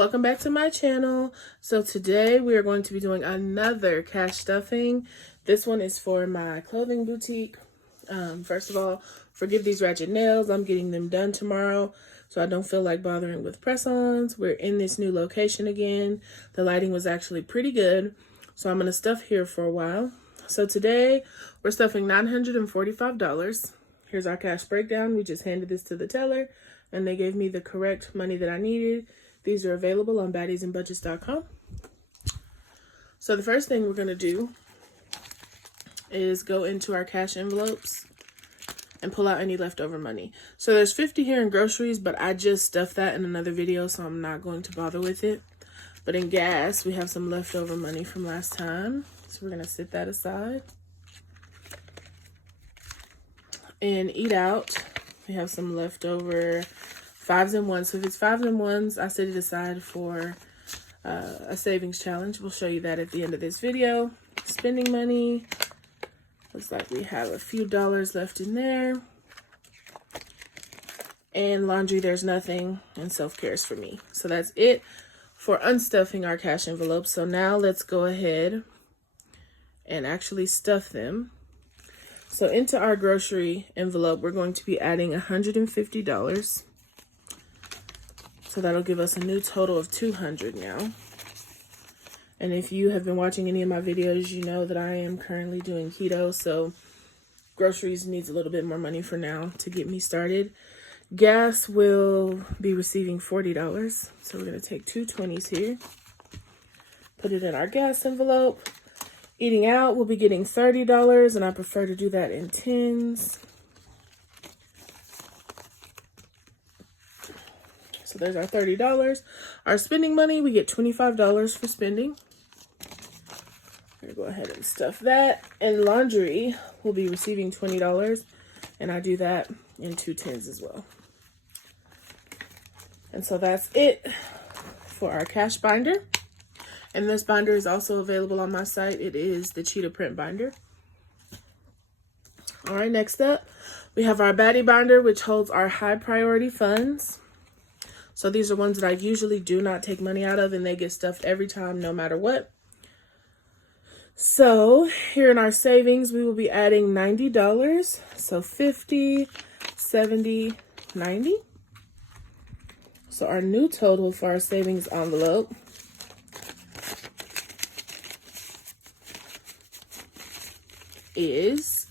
welcome back to my channel. So today we are going to be doing another cash stuffing. This one is for my clothing boutique. First of all, forgive these ratchet nails. I'm getting them done tomorrow, so I don't feel like bothering with press-ons. We're in this new location again. The lighting was actually pretty good, so I'm going to stuff here for a while. So today we're stuffing $945. Here's our cash breakdown. We just handed this to the teller, and they gave me the correct money that I needed. These are available on baddiesandbudgets.com. So the first thing we're going to do is go into our cash envelopes and pull out any leftover money. So there's $50 here in groceries, but I just stuffed that in another video, so I'm not going to bother with it. But in gas, we have some leftover money from last time, so we're going to set that aside. And eat out, we have some leftover 5s and 1s. So if it's 5s and 1s, I set it aside for a savings challenge. We'll show you that at the end of this video. Spending money. Looks like we have a few dollars left in there. And laundry, there's nothing. And self-care is for me. So that's it for unstuffing our cash envelopes. So now let's go ahead and actually stuff them. So into our grocery envelope, we're going to be adding $150. So that'll give us a new total of $200 now. And if you have been watching any of my videos, you know that I am currently doing keto. So groceries needs a little bit more money for now to get me started. Gas will be receiving $40. So we're going to take two 20s here. Put it in our gas envelope. Eating out, we'll be getting $30. And I prefer to do that in 10s. So there's our $30. Our spending money, we get $25 for spending. I'm going to go ahead and stuff that. And laundry will be receiving $20. And I do that in two 10s as well. And so that's it for our cash binder. And this binder is also available on my site. It is the cheetah print binder. All right, next up, we have our baddie binder, which holds our high priority funds. So these are ones that I usually do not take money out of, and they get stuffed every time, no matter what. So here in our savings, we will be adding $90. So 50, 70, 90. So our new total for our savings envelope is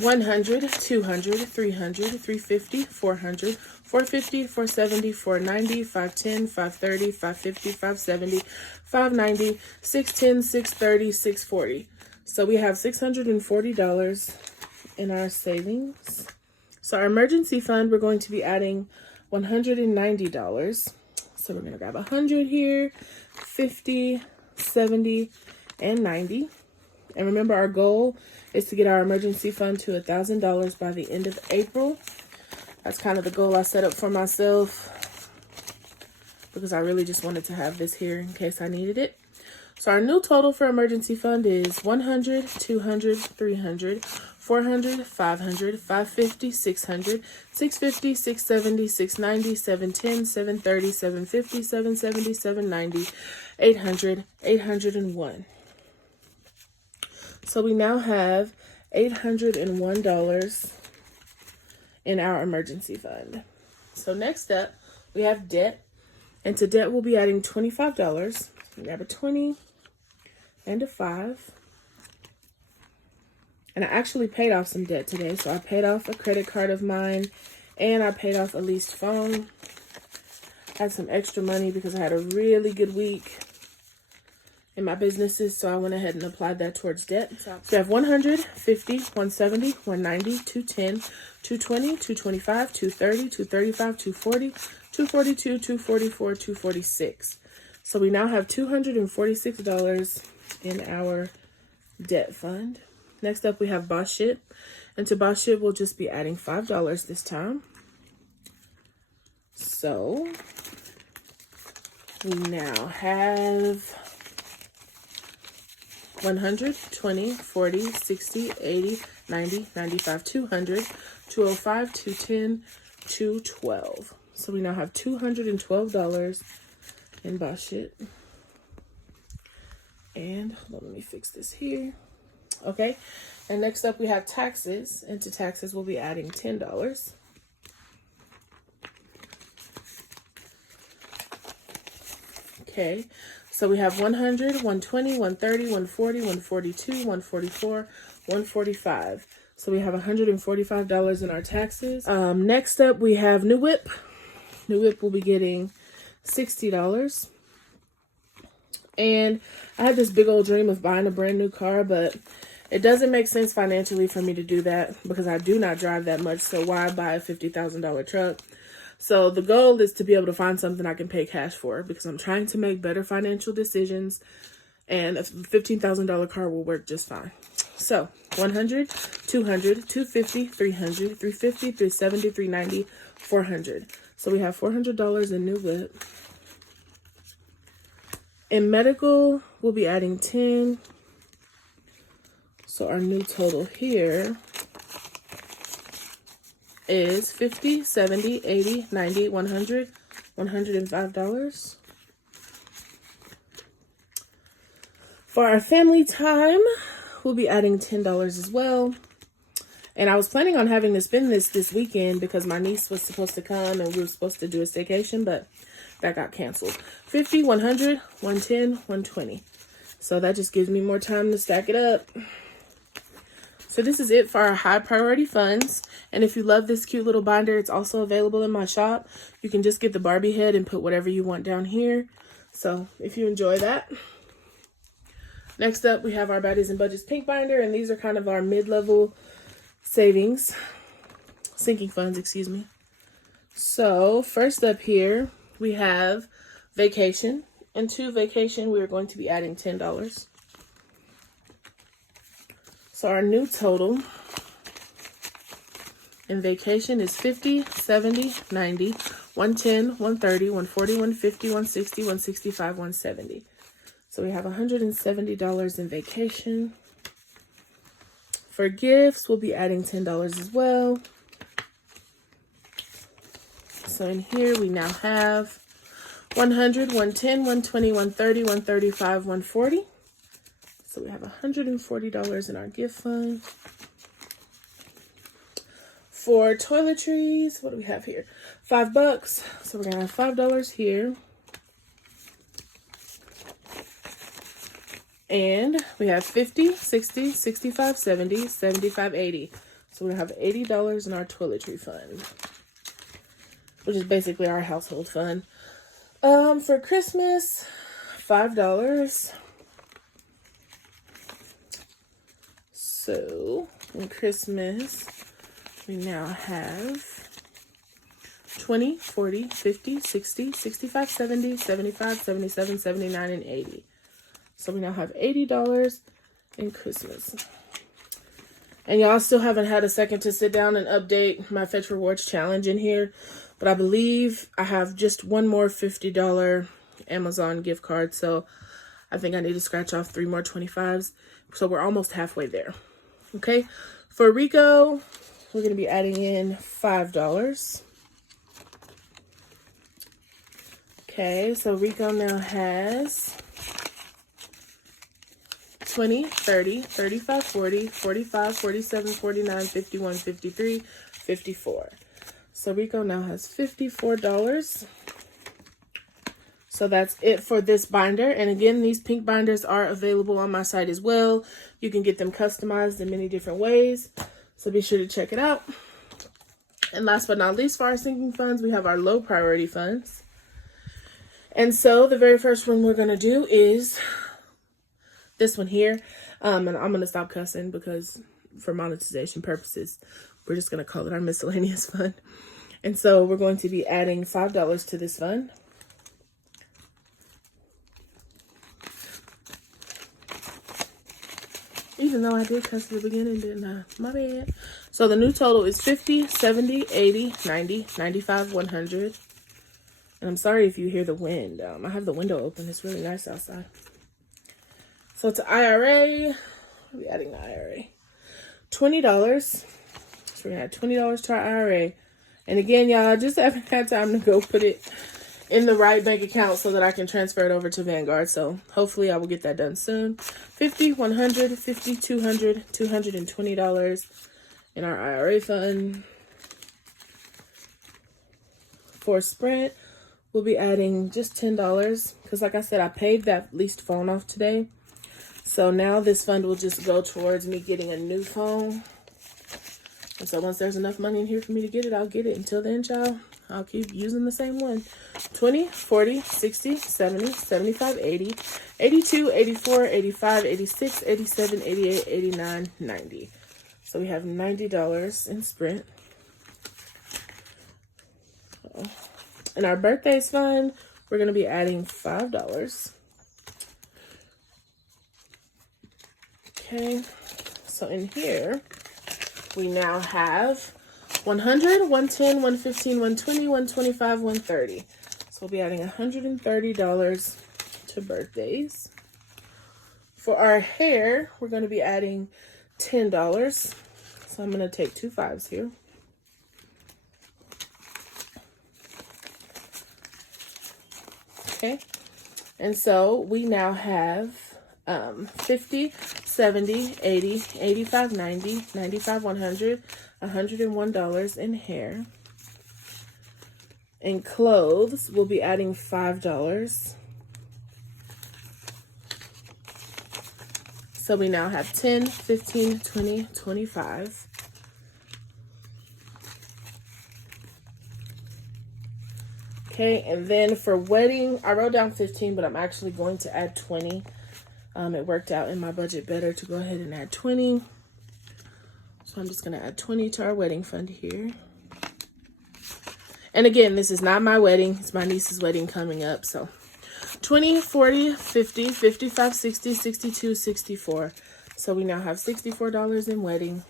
100, 200, 300, 350, 400, 450, 470, 490, 510, 530, 550, 570, 590, 610, 630, 640. So we have $640 in our savings. So our emergency fund, we're going to be adding $190. So we're going to grab 100 here, 50, 70, and 90. And remember, our goal is to get our emergency fund to $1,000 by the end of April. That's kind of the goal I set up for myself because I really just wanted to have this here in case I needed it. So our new total for emergency fund is 100, 200, 300, 400, 500, 550, 600, 650, 670, 690, 710, 730, 750, 770, 790, 800, 801. So we now have $801 in our emergency fund. So next up, we have debt. And to debt, we'll be adding $25. We grab a 20 and a 5. And I actually paid off some debt today. So I paid off a credit card of mine, and I paid off a leased phone. I had some extra money because I had a really good week in my businesses, so I went ahead and applied that towards debt. So I have 100, 50, 170, 190, 210, 220, 225, 230, 235, 240, 242, 244, 246. So we now have $246 in our debt fund. Next up, we have Boss Shit. And to Boss Shit, we'll just be adding $5 this time. So we now have 100, 20, 40, 60, 80, 90, 95, 200, 205, 210, 212. So we now have $212 and buy shit. And hold on, let me fix this here. Okay, and next up we have taxes. And to taxes, we'll be adding $10. Okay, so we have 100, 120, 130, 140, 142, 144, 145. So we have $145 in our taxes. Next up, we have New Whip. New Whip will be getting $60. And I had this big old dream of buying a brand new car, but it doesn't make sense financially for me to do that because I do not drive that much. So why buy a $50,000 truck? So the goal is to be able to find something I can pay cash for because I'm trying to make better financial decisions, and a $15,000 car will work just fine. So 100, 200, 250, 300, 350, 370, 390, 400. So we have $400 in New Whip. In medical, we'll be adding 10. So our new total here is 50, 70, 80, 90, 100, $105. For our family time, we'll be adding $10 as well. And I was planning on having to spend this weekend because my niece was supposed to come and we were supposed to do a staycation, but that got canceled. 50, 100, 110, 120. So that just gives me more time to stack it up. So this is it for our high priority funds. And if you love this cute little binder, it's also available in my shop. You can just get the Barbie head and put whatever you want down here. So if you enjoy that. Next up, we have our Baddies and Budgets pink binder. And these are kind of our mid-level sinking funds, excuse me. So first up here, we have vacation. And to vacation, we are going to be adding $10. So our new total in vacation is 50, 70, 90, 110, 130, 140, 150, 160, 165, 170. So we have $170 in vacation. For gifts, we'll be adding $10 as well. So in here, we now have 100, 110, 120, 130, 135, 140. So we have $140 in our gift fund. For toiletries, what do we have here? $5. So we're going to have $5 here. And we have 50, 60, 65, 70, 75, 80. So we have $80 in our toiletry fund, which is basically our household fund. For Christmas, $5. So in Christmas, we now have 20, 40, 50, 60, 65, 70, 75, 77, 79, and 80. So we now have $80 in Christmas. And y'all still haven't had a second to sit down and update my Fetch Rewards challenge in here. But I believe I have just one more $50 Amazon gift card. So I think I need to scratch off 3 more 25s. So we're almost halfway there. Okay. For Rico, we're going to be adding in $5. Okay. So Rico now has 20, 30, 35, 40, 45, 47, 49, 51, 53, 54. So Rico now has $54. So that's it for this binder. And again, these pink binders are available on my site as well. You can get them customized in many different ways. So be sure to check it out. And last but not least, for our sinking funds, we have our low priority funds. And so the very first one we're going to do is this one here. And I'm going to stop cussing because for monetization purposes, we're just going to call it our miscellaneous fund. And so we're going to be adding $5 to this fund. Even though I did cuss at the beginning, didn't I? My bad. So the new total is 50, 70, 80, 90, 95, 100. And I'm sorry if you hear the wind. I have the window open. It's really nice outside. So to IRA, we'll be adding the IRA. $20. So we're going to add $20 to our IRA. And again, y'all, I just haven't had time to go put it in the right bank account so that I can transfer it over to Vanguard. So hopefully I will get that done soon. $50, $100, $50, $200, $220 in our IRA fund. For Sprint, we'll be adding just $10 because, like I said, I paid that leased phone off today. So now this fund will just go towards me getting a new phone. And so once there's enough money in here for me to get it, I'll get it. Until then, child, I'll keep using the same one. 20, 40, 60, 70, 75, 80, 82, 84, 85, 86, 87, 88, 89, 90. So we have $90 in Sprint. In our birthdays fund, we're going to be adding $5. Okay, so in here, we now have 100, 110, 115, 120, 125, 130. So we'll be adding $130 to birthdays. For our hair, we're going to be adding $10. So I'm going to take 2 5s here. Okay, and so we now have 50, 70, 80, 85, 90, 95, 100, $101 in hair. In clothes, we'll be adding $5. So we now have 10, 15, 20, 25. Okay, and then for wedding, I wrote down 15, but I'm actually going to add 20. It worked out in my budget better to go ahead and add 20. So I'm just going to add 20 to our wedding fund here. And again, this is not my wedding. It's my niece's wedding coming up. So 20, 40, 50, 55, 60, 62, 64. So we now have $64 in wedding.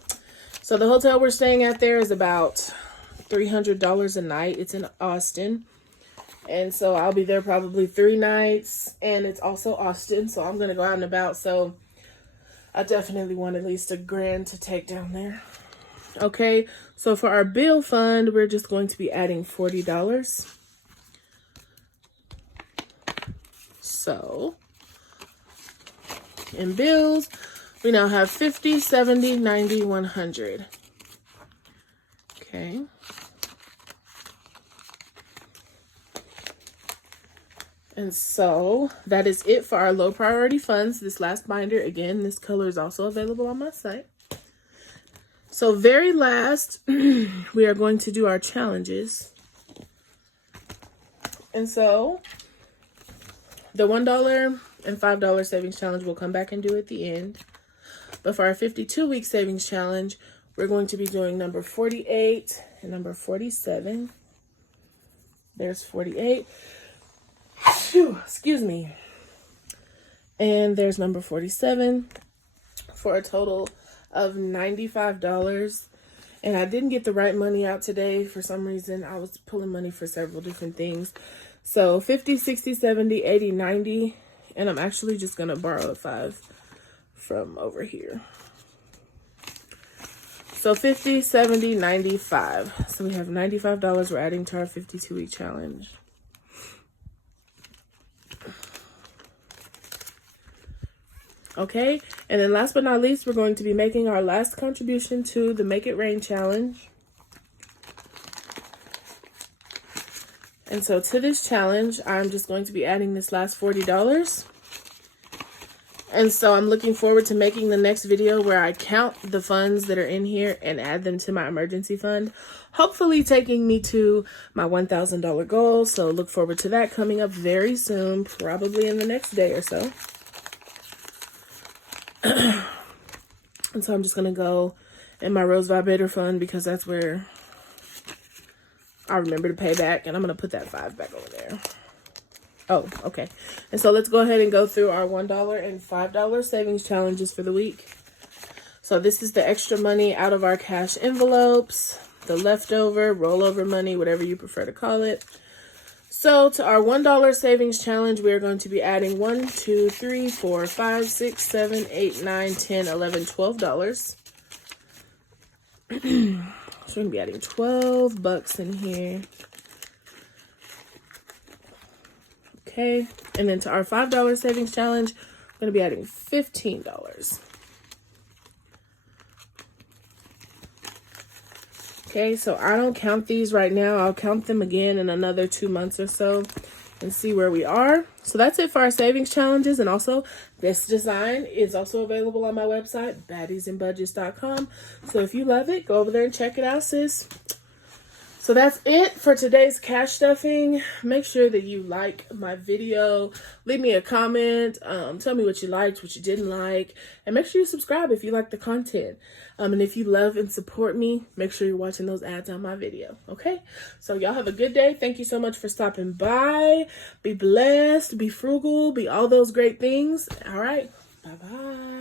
So the hotel we're staying at there is about $300 a night. It's in Austin. And so I'll be there probably 3 nights. And it's also Austin, so I'm going to go out and about. So I definitely want at least $1,000 to take down there. Okay, so for our bill fund, we're just going to be adding $40. So in bills, we now have 50, 70, 90, 100. Okay. And so that is it for our low priority funds. This last binder, again, this color is also available on my site. So very last, we are going to do our challenges. And so the $1 and $5 savings challenge we'll come back and do at the end. But for our 52-week savings challenge, we're going to be doing number 48 and number 47. There's 48. Whew, excuse me. And there's number 47 for a total of $95. And I didn't get the right money out today. For some reason, I was pulling money for several different things. So 50, 60, 70, 80, 90. And I'm actually just going to borrow a 5 from over here. So 50, 70, 95. So we have $95 we're adding to our 52-week challenge. Okay, and then last but not least, we're going to be making our last contribution to the Make It Rain challenge. And so to this challenge, I'm just going to be adding this last $40. And so I'm looking forward to making the next video where I count the funds that are in here and add them to my emergency fund, hopefully taking me to my $1,000 goal. So look forward to that coming up very soon, probably in the next day or so. And so I'm just going to go in my Rose Vibrator fund because that's where I remember to pay back. And I'm going to put that 5 back over there. Oh, okay. And so let's go ahead and go through our $1 and $5 savings challenges for the week. So this is the extra money out of our cash envelopes, the leftover, rollover money, whatever you prefer to call it. So to our $1 savings challenge, we are going to be adding 1, 2, 3, 4, 5, 6, 7, 8, 9, 10, 11, $12. So we're going to be adding $12 in here. Okay, and then to our $5 savings challenge, I'm going to be adding $15. Okay, so I don't count these right now. I'll count them again in another 2 months or so and see where we are. So that's it for our savings challenges. And also, this design is also available on my website, baddiesandbudgets.com. So if you love it, go over there and check it out, sis. So that's it for today's cash stuffing. Make sure that you like my video. Leave me a comment. Tell me what you liked, what you didn't like. And make sure you subscribe if you like the content. And if you love and support me, make sure you're watching those ads on my video. Okay? So y'all have a good day. Thank you so much for stopping by. Be blessed. Be frugal. Be all those great things. All right. Bye-bye.